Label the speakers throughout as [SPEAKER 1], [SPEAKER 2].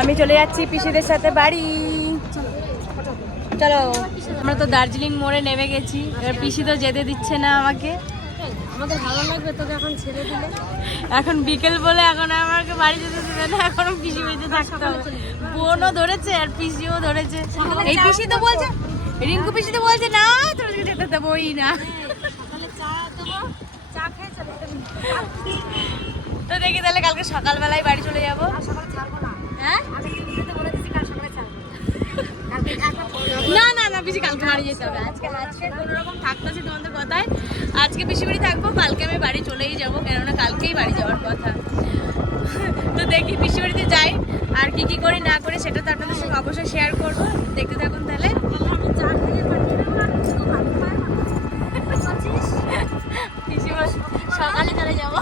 [SPEAKER 1] আমি চলে যাচ্ছি পিসিদের সাথে বাড়ি। চলো আমরা তো দার্জিলিং মোড়ে নেমে গেছি। এবার পিসি তো যেতে দিচ্ছে না আমাকে।
[SPEAKER 2] আমাদের ভালো লাগবে তোকে এখন ছেড়ে দিলে।
[SPEAKER 1] এখন বিকেল বলে এখন আমাকে বাড়ি যেতে দেবে না এখন পিসি বেঁচে থাকতে হবে। বোনও ধরেছে আর পিসিও ধরেছে। এই পিসি তো বলছে রিঙ্কু পিসি তো বলছে না তোদেরকে যেতে দেবোই না। তো দেখি তাহলে কালকে সকালবেলায় বাড়ি চলে যাব।
[SPEAKER 2] সকালে ছাড়বো না
[SPEAKER 1] হ্যাঁ
[SPEAKER 2] সকালে।
[SPEAKER 1] না না না পিসি কালকে বাড়ি যেতে হবে। আজকে আজকে কোনো রকম থাকতেছি তোমাদের কথায়। আজকে পিসি বাড়ি থাকব কালকে আমি বাড়ি চলেই যাব কেননা কালকেই বাড়ি যাওয়ার কথা। তো দেখি পিসি বাড়িতে যাই আর কি কি করি না করি সেটা তো আপনাদের সঙ্গে অবশ্যই শেয়ার করব। দেখতে থাকুন তাহলে।
[SPEAKER 2] আমি চা খেয়ে পাঠিয়ে দেবো আর তুই ভালো খায় বলছিস
[SPEAKER 1] পিসি বাড়ি সকালে চলে যাব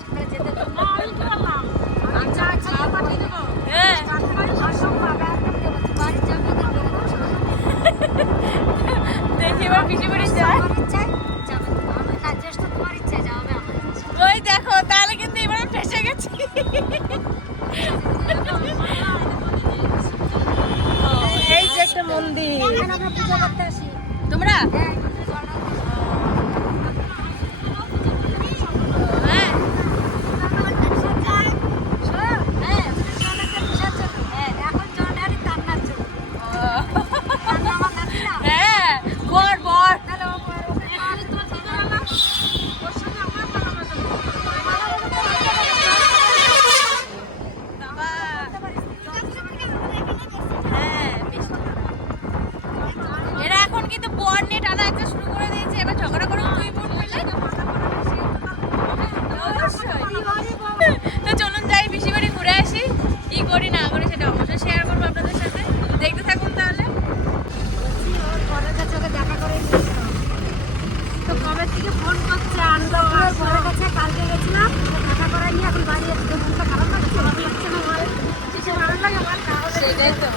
[SPEAKER 2] সকালে যেতে দেবো না আমি কি বললাম আমি চা খেয়ে পাঠিয়ে দেবো
[SPEAKER 1] হ্যাঁ
[SPEAKER 2] চা খেয়ে অসম্ভব একদম দেবো তুই বাড়ি যাবি তো দেবো
[SPEAKER 1] দেখি এবার পিসি বাড়ি যাই
[SPEAKER 2] আমার ইচ্ছায় যাবে আমার কাজ চেষ্টা তোমার ইচ্ছায় যাবে আমার ইচ্ছা
[SPEAKER 1] ওই দেখো তাহলে কিন্তু এবার আমি ফেসে গেছি এই যে একটা মন্দির
[SPEAKER 2] এখন আমরা পূজা করতে আসি
[SPEAKER 1] তোমরা
[SPEAKER 2] হ্যাঁ একটু জল দাও।
[SPEAKER 1] হ্যাঁ হ্যাঁ বর বর বাবা হ্যাঁ বেশ এরা এখন কিন্তু বর নিয়ে টানা একটা শুরু করে দিয়েছে এবার ঝগড়া করে। তুই বোন মিলে তো চলুন যাই পিসি বাড়ি ঘুরে আসি। কি করি না করি সেটা অবশ্যই শেয়ার করব আপনাদের সাথে। দেখতে থাকুন তাহলে।
[SPEAKER 2] তো কবে থেকে ফোন করছে ঘরের কাছে কালকে গেছিলাম দেখা করা নিয়ে এখন বাড়ি এসে মনটা খারাপ লাগছে ভালো লাগছে না আমার? ভালো লাগে আমার?
[SPEAKER 1] সেটাই তো।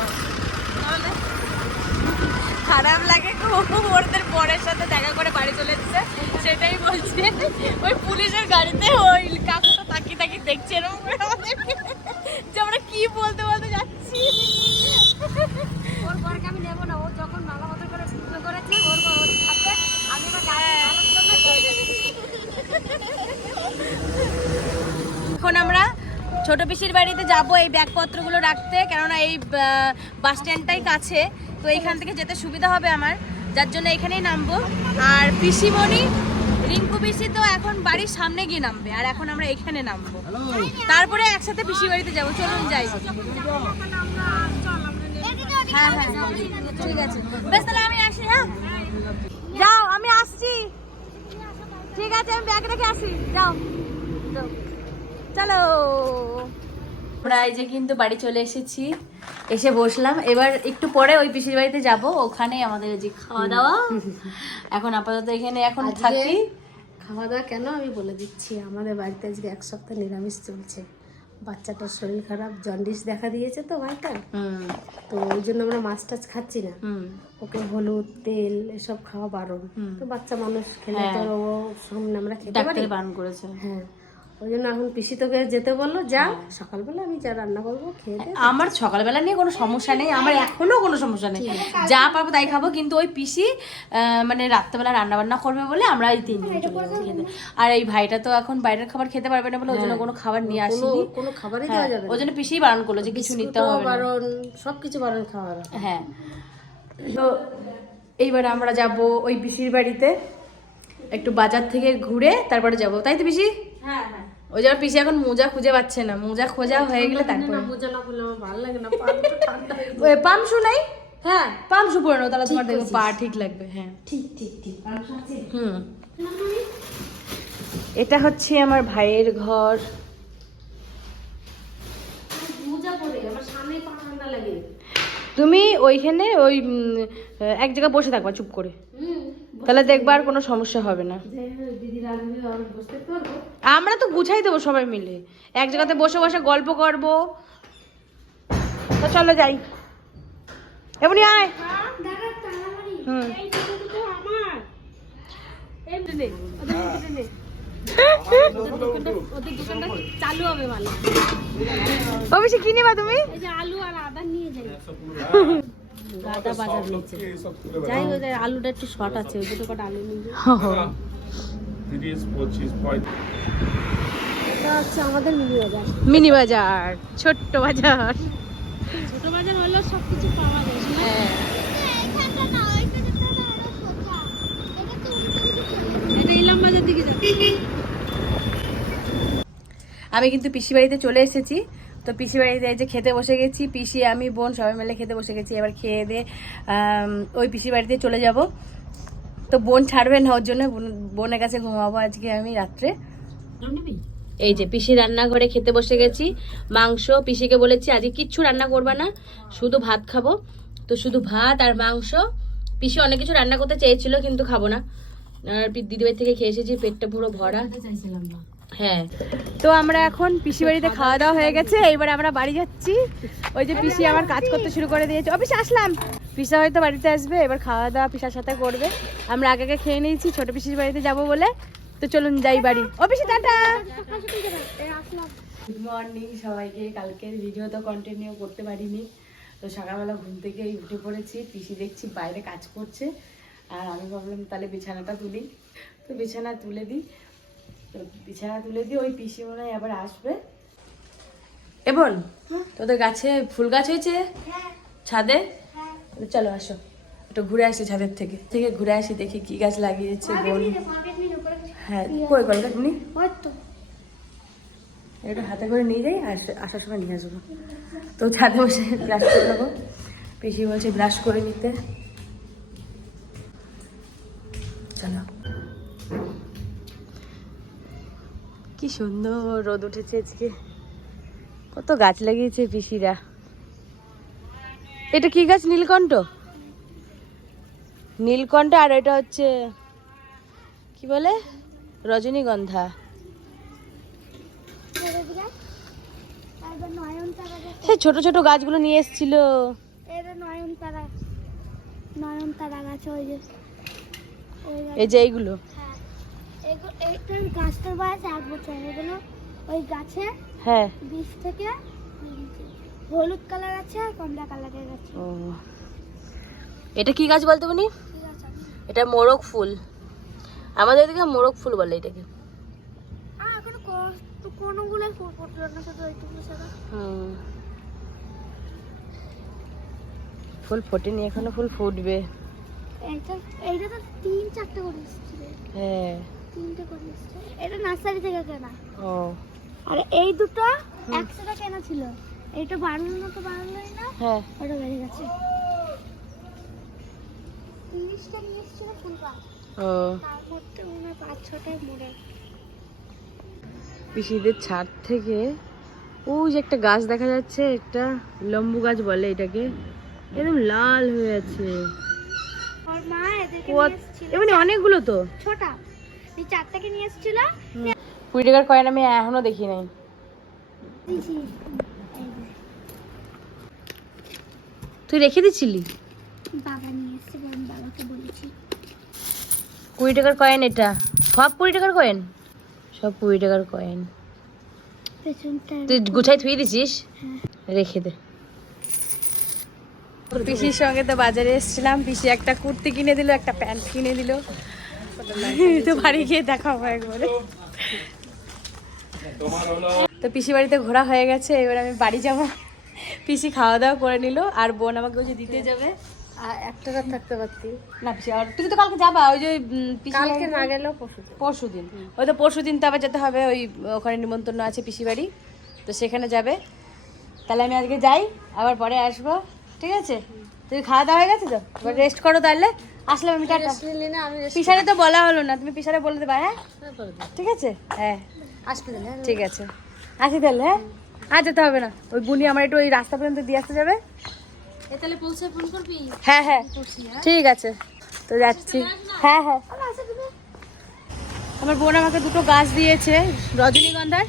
[SPEAKER 1] খারাপ লাগে খুব। সাথে দেখা করে বাড়ি চলে এসেছে। সেটাই বলছে। ওই পুলিশের গাড়িতে ওই কাকুটা তাকিয়ে তাকিয়ে দেখছে এরকম করে আমাদেরকে। যে আমরা কি বলতে বলতে যাচ্ছি।
[SPEAKER 2] ওর পরকে আমি নেব না। ও যখন মালা মতো করে পুজো করেছে ওর আমি গাড়ি যাচ্ছি।
[SPEAKER 1] এখন আমরা ছোট পিসির বাড়িতে যাব এই ব্যাগপত্রগুলো রাখতে। কেননা এই বাস স্ট্যান্ডটাই কাছে। তো এইখান থেকে যেতে সুবিধা হবে আমার। যার জন্য এখানেই নামবো। আর পিসিমণি, রিঙ্কু পিসি তো এখন বাড়ির সামনে গিয়ে নামবে, আর এখন আমরা এখানে নামবো। তারপরে একসাথে পিসি বাড়িতে যাব, চলুন যাই। হ্যাঁ হ্যাঁ ঠিক আছে। বেশ, তাহলে আমি আসি হ্যাঁ? যাও, আমি আসছি। ঠিক আছে, আমি ব্যাগ রেখে আসি। যাও। চলো। আমরা এই যে কিন্তু বাড়ি চলে এসেছি এসে বসলাম। এবার একটু পরে ওই পিসির বাড়িতে যাব ওখানে আমাদের যে খাওয়া দাওয়া এখন আপাতত এখানে এখন থাকি।
[SPEAKER 2] খাওয়া দাওয়া কেন আমি বলে দিচ্ছি? আমাদের বাড়িতে আজকে এক সপ্তাহ নিরামিষ চলছে। বাচ্চাটার শরীর খারাপ জন্ডিস দেখা দিয়েছে তো ভাইটার। তো ওই জন্য আমরা মাছ টাছ খাচ্ছি না। ওকে হলুদ তেল এসব খাওয়া বারণ। তো বাচ্চা মানুষ খেলে তো
[SPEAKER 1] হ্যাঁ।
[SPEAKER 2] সামনে আমরা খেতে পারি।
[SPEAKER 1] বারণ করেছে।
[SPEAKER 2] হ্যাঁ। ওই জন্য এখন পিসি তোকে যেতে বলল যা সকালবেলা আমি যা রান্না করব খেয়ে
[SPEAKER 1] আমার সকালবেলা নিয়ে কোনো সমস্যা নেই আমার এখনও কোনো সমস্যা নেই। যা পারব তাই খাব কিন্তু ওই পিসি মানে রাত্রেবেলা রান্না বান্না করবে বলে আমরা এই চলে যাচ্ছি আর এই ভাইটা তো এখন বাইরের খাবার খেতে পারবে না বলে ওই জন্য কোনো খাবার নিয়ে আসি
[SPEAKER 2] কোনো খাবারই
[SPEAKER 1] হ্যাঁ,
[SPEAKER 2] দেওয়া যাবে
[SPEAKER 1] ওই জন্য পিসি বারণ করল যে কিছু নিতে হবে
[SPEAKER 2] বারণ সব কিছু বারণ খাওয়ার
[SPEAKER 1] হ্যাঁ। তো এইবার আমরা যাব ওই পিসির বাড়িতে একটু বাজার থেকে ঘুরে তারপরে যাব। তাই তো পিসি?
[SPEAKER 2] হ্যাঁ হ্যাঁ
[SPEAKER 1] ওই জন্য পিসি এখন মোজা খুঁজে পাচ্ছে না মোজা খোঁজা হয়ে গেলে তারপরে।
[SPEAKER 2] বোঝা না আমার ভালো লাগে না হয়ে।
[SPEAKER 1] ওই পামসু নাই?
[SPEAKER 2] হ্যাঁ।
[SPEAKER 1] পামসু পরে নাও তাহলে তোমার দেখবে পা ঠিক লাগবে হ্যাঁ।
[SPEAKER 2] ঠিক ঠিক ঠিক পাঁচশো আছে?
[SPEAKER 1] হুম। এটা হচ্ছে আমার ভাইয়ের ঘর।
[SPEAKER 2] মোজা পরে আমার সামনে পা ঠান্ডা লাগে।
[SPEAKER 1] তুমি ওইখানে ওই এক জায়গায় বসে থাকবা চুপ করে। তাহলে দেখবা আর কোনো সমস্যা হবে না। আমরা তো গুছাই দেবো সবাই মিলে। এক জায়গাতে বসে বসে গল্প করব। তো চলো যাই। এমনি আয়। হুম। কি নিবা তুমি?
[SPEAKER 2] আলু আর আদা নিয়ে যাই। আদা বাজার নিচে যাই। ওদের আলুটা একটু শর্ট আছে ওই দুটো কটা আলু নিয়ে আমাদের মিনি বাজার।
[SPEAKER 1] মিনি বাজার ছোট্ট বাজার।
[SPEAKER 2] ছোট বাজার হলেও সব কিছু পাওয়া যায়
[SPEAKER 1] হ্যাঁ
[SPEAKER 2] এটা ইলাম বাজার দিকে যাচ্ছে
[SPEAKER 1] আমি কিন্তু পিসি বাড়িতে চলে এসেছি। তো পিসি বাড়িতে যে খেতে বসে গেছি, পিসি, আমি, বোন সবাই মিলে খেতে বসে গেছি। এবার খেয়ে দিয়ে ওই পিসি বাড়িতে চলে যাব। তো বোন ছাড়বে না, ওর জন্য বোন- বোনের কাছে ঘুমাবো আজকে আমি রাত্রে। এই যে পিসি রান্নাঘরে খেতে বসে গেছি। মাংস, পিসিকে বলেছি, আজকে কিচ্ছু রান্না করবা না, শুধু ভাত খাব। তো শুধু ভাত আর মাংস, পিসি অনেক কিছু রান্না করতে চেয়েছিল, কিন্তু খাব না। দিদিবাড়ি থেকে খেয়ে এসেছি পেটটা পুরো ভরা। হ্যাঁ। তো আমরা এখন পিসি বাড়িতে খাওয়া দাওয়া হয়ে গেছে এইবার আমরা বাড়ি যাচ্ছি। ওই যে পিসি আমার কাজ করতে শুরু করে দিয়েছে। অফিসে আসলাম। পিসা হয়তো বাড়িতে আসবে এবার খাওয়া দাওয়া পিসার সাথে করবে। আমরা আগে আগে খেয়ে নিয়েছি ছোট পিসির বাড়িতে যাব বলে। তো চলুন যাই বাড়ি। অফিসে টাটা। গুড মর্নিং সবাইকে কালকের ভিডিও তো কন্টিনিউ করতে পারিনি। তো সকালবেলা ঘুম থেকে উঠে পড়েছি পিসি দেখছি বাইরে কাজ করছে। আর আমি ভাবলাম তাহলে বিছানাটা তুলি। তো বিছানা তুলে দিই। তো বিছানা তুলে দিই ওই পিসি মনে হয় আবার আসবে এবন তোদের গাছে ফুল গাছ হয়েছে? ছাদে? চলো আসো। একটু ঘুরে আসি ছাদের থেকে। থেকে ঘুরে আসি দেখি কি গাছ লাগিয়েছে বোন হ্যাঁ কই নি একটু হাতে করে নিয়ে যাই আর আসার সময় নিয়ে আসব। তো ছাদে বসে ব্রাশ করে নেব। পিসি বলছে ব্রাশ করে নিতে। কি সুন্দর রোদ উঠেছে আজকে। কত গাছ লাগিয়েছে পিসিরা। এটা কি গাছ নীলকণ্ঠ? নীলকণ্ঠ আর এটা হচ্ছে কি বলে? রজনীগন্ধা। সেই ছোট ছোট গাছগুলো নিয়ে এসেছিল। এই যে এইগুলো।
[SPEAKER 2] এইটার গাছটার বয়স এক বছর এগুলো ওই গাছে
[SPEAKER 1] হ্যাঁ।
[SPEAKER 2] বীজ থেকে হলুদ কালার আছে আর কমলা কালারের আছে।
[SPEAKER 1] ও। এটা কি গাছ বলতে
[SPEAKER 2] আছে?
[SPEAKER 1] এটা মোরগ ফুল। আমাদের এদিকে মোরগ ফুল বলে এটাকে।
[SPEAKER 2] কোনগুলো ফুল ফুটলো না শুধু ওইটুকু ছাড়া।
[SPEAKER 1] হুম। ফুল ফোটেনি এখনও ফুল ফুটবে।
[SPEAKER 2] এইটা এইটা তো তিন চারটে করে
[SPEAKER 1] হ্যাঁ।
[SPEAKER 2] তিনটে করে এটা নার্সারি থেকে কেনা।
[SPEAKER 1] ও।
[SPEAKER 2] আর এই দুটো একশো টাকা কেনা ছিল। মতো বাড়ানোই না
[SPEAKER 1] হ্যাঁ।
[SPEAKER 2] ওটা বেড়ে গেছে। তিরিশটা নিয়ে এসেছিল ফুল
[SPEAKER 1] ও।
[SPEAKER 2] তার মধ্যে মনে হয় পাঁচ ছটায় মরে।
[SPEAKER 1] পিসিদের ছাদ থেকে ওই যে একটা গাছ দেখা যাচ্ছে একটা লম্বু গাছ বলে এটাকে। একদম লাল হয়ে আছে। এমনি অনেকগুলো তো?
[SPEAKER 2] ছোটা। চারটাকে নিয়ে এসেছিল?
[SPEAKER 1] কুড়ি টাকার কয়েন আমি এখনও দেখি নাই। তুই রেখে দিচ্ছিলি
[SPEAKER 2] বাবা নিয়ে এসেছে আমি বাবাকে বলেছি।
[SPEAKER 1] কুড়ি টাকার কয়েন এটা। সব কুড়ি টাকার কয়েন সব কুড়ি টাকার কয়েন তুই গুছাই থুই দিছিস?
[SPEAKER 2] হ্যাঁ।
[SPEAKER 1] রেখে দে। পিসির সঙ্গে তো বাজারে এসেছিলাম। পিসি একটা কুর্তি কিনে দিল একটা প্যান্ট কিনে দিল। তো বাড়ি গিয়ে দেখাবো একবারে। তো পিসি বাড়িতে ঘোরা হয়ে গেছে এবার আমি বাড়ি যাব। পিসি খাওয়া দাওয়া করে নিল আর বোন আমাকে ওই যে দিতে যাবে।
[SPEAKER 2] আর একটা রাত থাকতে পারতি।
[SPEAKER 1] না পিসি আর তুই তো কালকে যাবা ওই যে
[SPEAKER 2] কালকে না গেলেও পরশু
[SPEAKER 1] পরশু দিন ওই তো পরশু দিন তো আবার যেতে হবে ওই ওখানে নিমন্ত্রণ আছে পিসি বাড়ি। তো সেখানে যাবে। তাহলে আমি আজকে যাই আবার পরে আসব। ঠিক আছে? তুই খাওয়া দাওয়া হয়ে গেছে তো? রেস্ট করো তাহলে। আসলাম আমি টাটা। পিসারে তো বলা হলো না তুমি পিসারে বলে দেবা হ্যাঁ? ঠিক আছে? হ্যাঁ।
[SPEAKER 2] আসবে না
[SPEAKER 1] ঠিক আছে। আসি তাহলে হ্যাঁ? আর যেতে হবে না। ওই বুনি আমার একটু ওই রাস্তা পর্যন্ত দিয়ে আসতে যাবে।
[SPEAKER 2] তাহলে পৌঁছে ফোন করবি?
[SPEAKER 1] হ্যাঁ হ্যাঁ। ঠিক আছে। তো যাচ্ছি। হ্যাঁ হ্যাঁ। আমার বোন আমাকে দুটো গাছ দিয়েছে রজনীগন্ধার।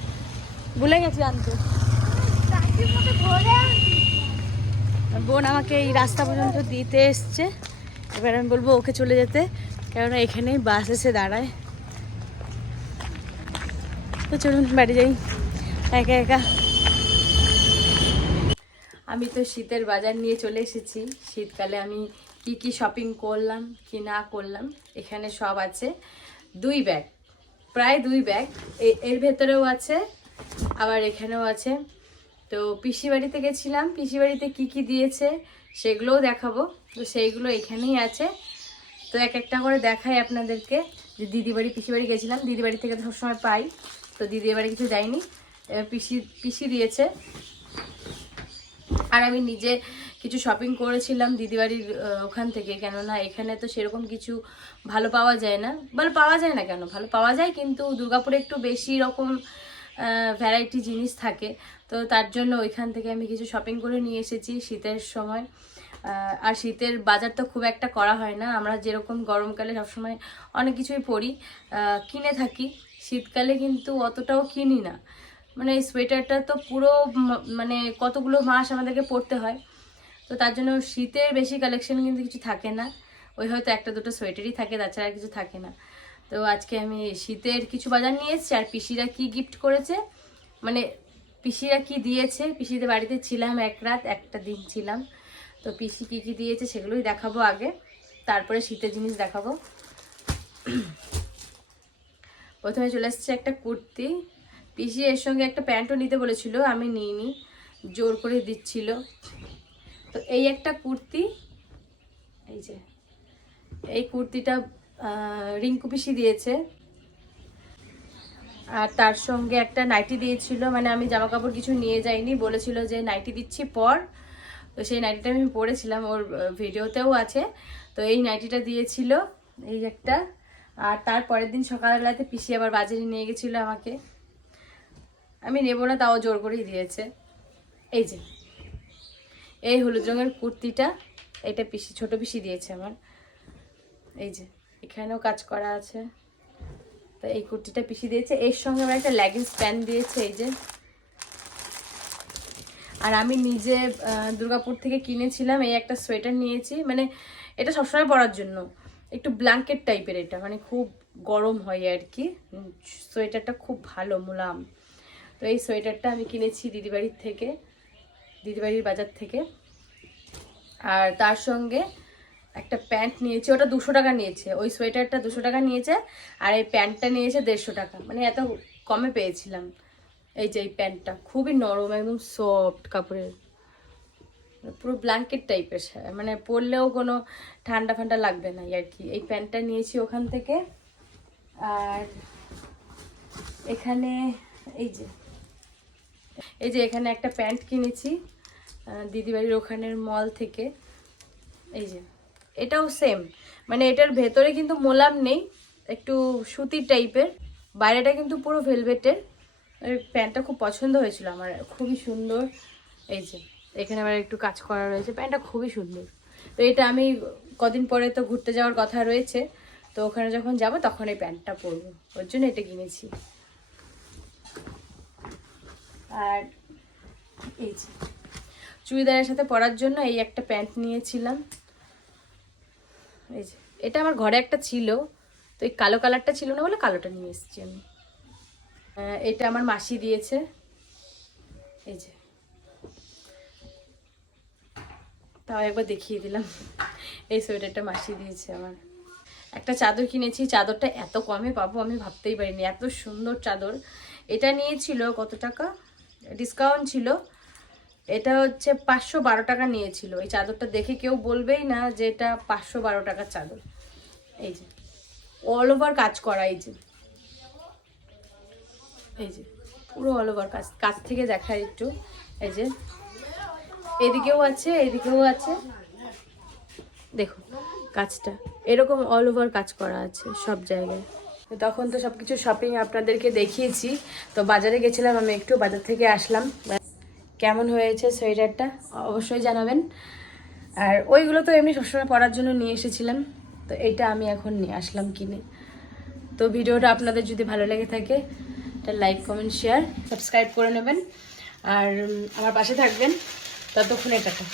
[SPEAKER 1] ভুলে গেছি আনতে। বোন আমাকে এই রাস্তা পর্যন্ত দিতে এসছে। এবার আমি বলব ওকে চলে যেতে, কেননা এখানেই বাস এসে দাঁড়ায়। তো চলুন বাড়ি যাই, একা একা। আমি তো শীতের বাজার নিয়ে চলে এসেছি। শীতকালে আমি কি কি শপিং করলাম, কি না করলাম, এখানে সব আছে। দুই ব্যাগ প্রায় দুই ব্যাগ এর ভেতরেও আছে, আবার এখানেও আছে। তো পিসি বাড়িতে গেছিলাম পিসি বাড়িতে কী কী দিয়েছে সেগুলোও দেখাবো। তো সেইগুলো এখানেই আছে। তো এক একটা করে দেখাই আপনাদেরকে যে দিদি বাড়ি পিসি বাড়ি গেছিলাম। দিদি বাড়ি থেকে সবসময় পাই। তো দিদি বাড়ি কিছু দেয়নি। পিসি পিসি দিয়েছে। আর আমি নিজে কিছু শপিং করেছিলাম দিদিবাড়ির ওখান থেকে। কেননা এখানে তো সেরকম কিছু ভালো পাওয়া যায় না। ভালো পাওয়া যায় না কেন? ভালো পাওয়া যায় কিন্তু দুর্গাপুরে একটু বেশি রকম ভ্যারাইটি জিনিস থাকে। তো তার জন্য ওইখান থেকে আমি কিছু শপিং করে নিয়ে এসেছি শীতের সময়। আর শীতের বাজার তো খুব একটা করা হয় না। আমরা যেরকম গরমকালে সবসময় অনেক কিছুই পরি কিনে থাকি। শীতকালে কিন্তু অতটাও কিনি না। মানে এই সোয়েটারটা তো পুরো মানে কতগুলো মাস আমাদেরকে পরতে হয়। তো তার জন্য শীতের বেশি কালেকশন কিন্তু কিছু থাকে না। ওই হয়তো একটা দুটো সোয়েটারই থাকে, তাছাড়া কিছু থাকে না। তো আজকে আমি শীতের কিছু বাজার নিয়ে এসেছি, আর পিসিরা কি গিফট করেছে? মানে পিসিরা কি দিয়েছে? পিসিদের বাড়িতে ছিলাম এক রাত, একটা দিন ছিলাম। তো পিসি কী কী দিয়েছে সেগুলোই দেখাবো আগে। তারপরে শীতের জিনিস দেখাবো। প্রথমে চলে এসেছে একটা কুর্তি। পিসি এর সঙ্গে একটা প্যান্টও নিতে বলেছিল, আমি নিইনি, জোর করে দিচ্ছিল। তো এই একটা কুর্তি, এই যে, এই কুর্তিটা রিঙ্কু পিসি দিয়েছে। আর তার সঙ্গে একটা নাইটি দিয়েছিল মানে আমি জামা কাপড় কিছু নিয়ে যাইনি, বলেছিল যে নাইটি দিচ্ছি পর। তো সেই নাইটিটা আমি পরেছিলাম ওর ভিডিওতেও আছে। তো এই নাইটিটা দিয়েছিল এই একটা। আর তার পরের দিন সকালবেলাতে পিসি আবার বাজারে নিয়ে গেছিল আমাকে। আমি নেব না, তাও জোর করেই দিয়েছে। এই যে, এই হলুদ রঙের কুর্তিটা, এটা পিসি, ছোট পিসি দিয়েছে আমার। এই যে, এখানেও কাজ করা আছে। তো এই কুর্তিটা পিসি দিয়েছে। এর সঙ্গে আমার একটা লেগিংস প্যান্ট দিয়েছে, এই যে। আর আমি নিজে দুর্গাপুর থেকে কিনেছিলাম, এই একটা সোয়েটার নিয়েছি। মানে এটা সবসময় পরার জন্য। একটু ব্ল্যাঙ্কেট টাইপের এটা মানে খুব গরম হয় আর কি। সোয়েটারটা খুব ভালো, মোলাম। তো এই সোয়েটারটা আমি কিনেছি দিদিবাড়ির থেকে, দিদিবাড়ির বাজার থেকে। আর তার সঙ্গে একটা প্যান্ট নিয়েছি, ওটা দুশো টাকা নিয়েছে। ওই সোয়েটারটা দুশো টাকা নিয়েছে, আর এই প্যান্টটা নিয়েছে দেড়শো টাকা। মানে এত কমে পেয়েছিলাম। এই যে এই প্যান্টটা, খুবই নরম, একদম সফট কাপড়ের। পুরো ব্ল্যাঙ্কেট টাইপের মানে পরলেও কোনো ঠান্ডা ফান্ডা লাগবে না আর কি। এই প্যান্টটা নিয়েছি ওখান থেকে। আর এখানে এই যে এই যে এখানে একটা প্যান্ট কিনেছি দিদিবাড়ির ওখানের মল থেকে। এই যে, এটাও সেম মানে এটার ভেতরে কিন্তু মোলাম নেই, একটু সুতির টাইপের বাইরেটা কিন্তু পুরো ভেলভেটের এই প্যান্টটা খুব পছন্দ হয়েছিল আমার, খুবই সুন্দর। এই যে, এখানে আবার একটু কাজ করা রয়েছে, প্যান্টটা খুবই সুন্দর। তো এটা আমি কদিন পরে তো ঘুরতে যাওয়ার কথা রয়েছে, তো ওখানে যখন যাব তখন এই প্যান্টটা পরবো, ওর জন্য এটা কিনেছি। আর এই যে, চুড়িদারের সাথে পরার জন্য এই একটা প্যান্ট নিয়েছিলাম। এই যে, এটা আমার ঘরে একটা ছিল, তো এই কালো কালারটা ছিল না বলে কালোটা নিয়ে এসেছি আমি। এটা আমার মাসি দিয়েছে। এই যে। তাও একবার দেখিয়ে দিলাম। এই সোয়েটারটা মাসি দিয়েছে আমার। একটা চাদর কিনেছি, চাদরটা এত কমে পাবো আমি ভাবতেই পারিনি। এত সুন্দর চাদর। এটা নিয়েছিল কত টাকা? ডিসকাউন্ট ছিল। এটা হচ্ছে পাঁচশো বারো টাকা নিয়েছিল। এই চাদরটা দেখে কেউ বলবেই না যে এটা পাঁচশো বারো টাকার চাদর। এই যে। অল ওভার কাজ করা, এই যে। এই যে, পুরো অল ওভার কাজ কাছ থেকে দেখায় একটু। এই যে, এদিকেও আছে এদিকেও আছে। দেখো, কাজটা। এরকম অল ওভার কাজ করা আছে সব জায়গায়। তখন তো সব কিছু শপিং আপনাদেরকে দেখিয়েছি। তো বাজারে গেছিলাম, আমি একটু বাজার থেকে আসলাম। কেমন হয়েছে সোয়েটারটা? অবশ্যই জানাবেন। আর ওইগুলো তো এমনি সবসময় পরার জন্য নিয়ে এসেছিলাম। তো এইটা আমি এখন নিয়ে আসলাম কিনে। তো ভিডিওটা আপনাদের যদি ভালো লেগে থাকে এটা লাইক কমেন্ট শেয়ার সাবস্ক্রাইব করে নেবেন। আর আমার পাশে থাকবেন। ততক্ষণে টাটা।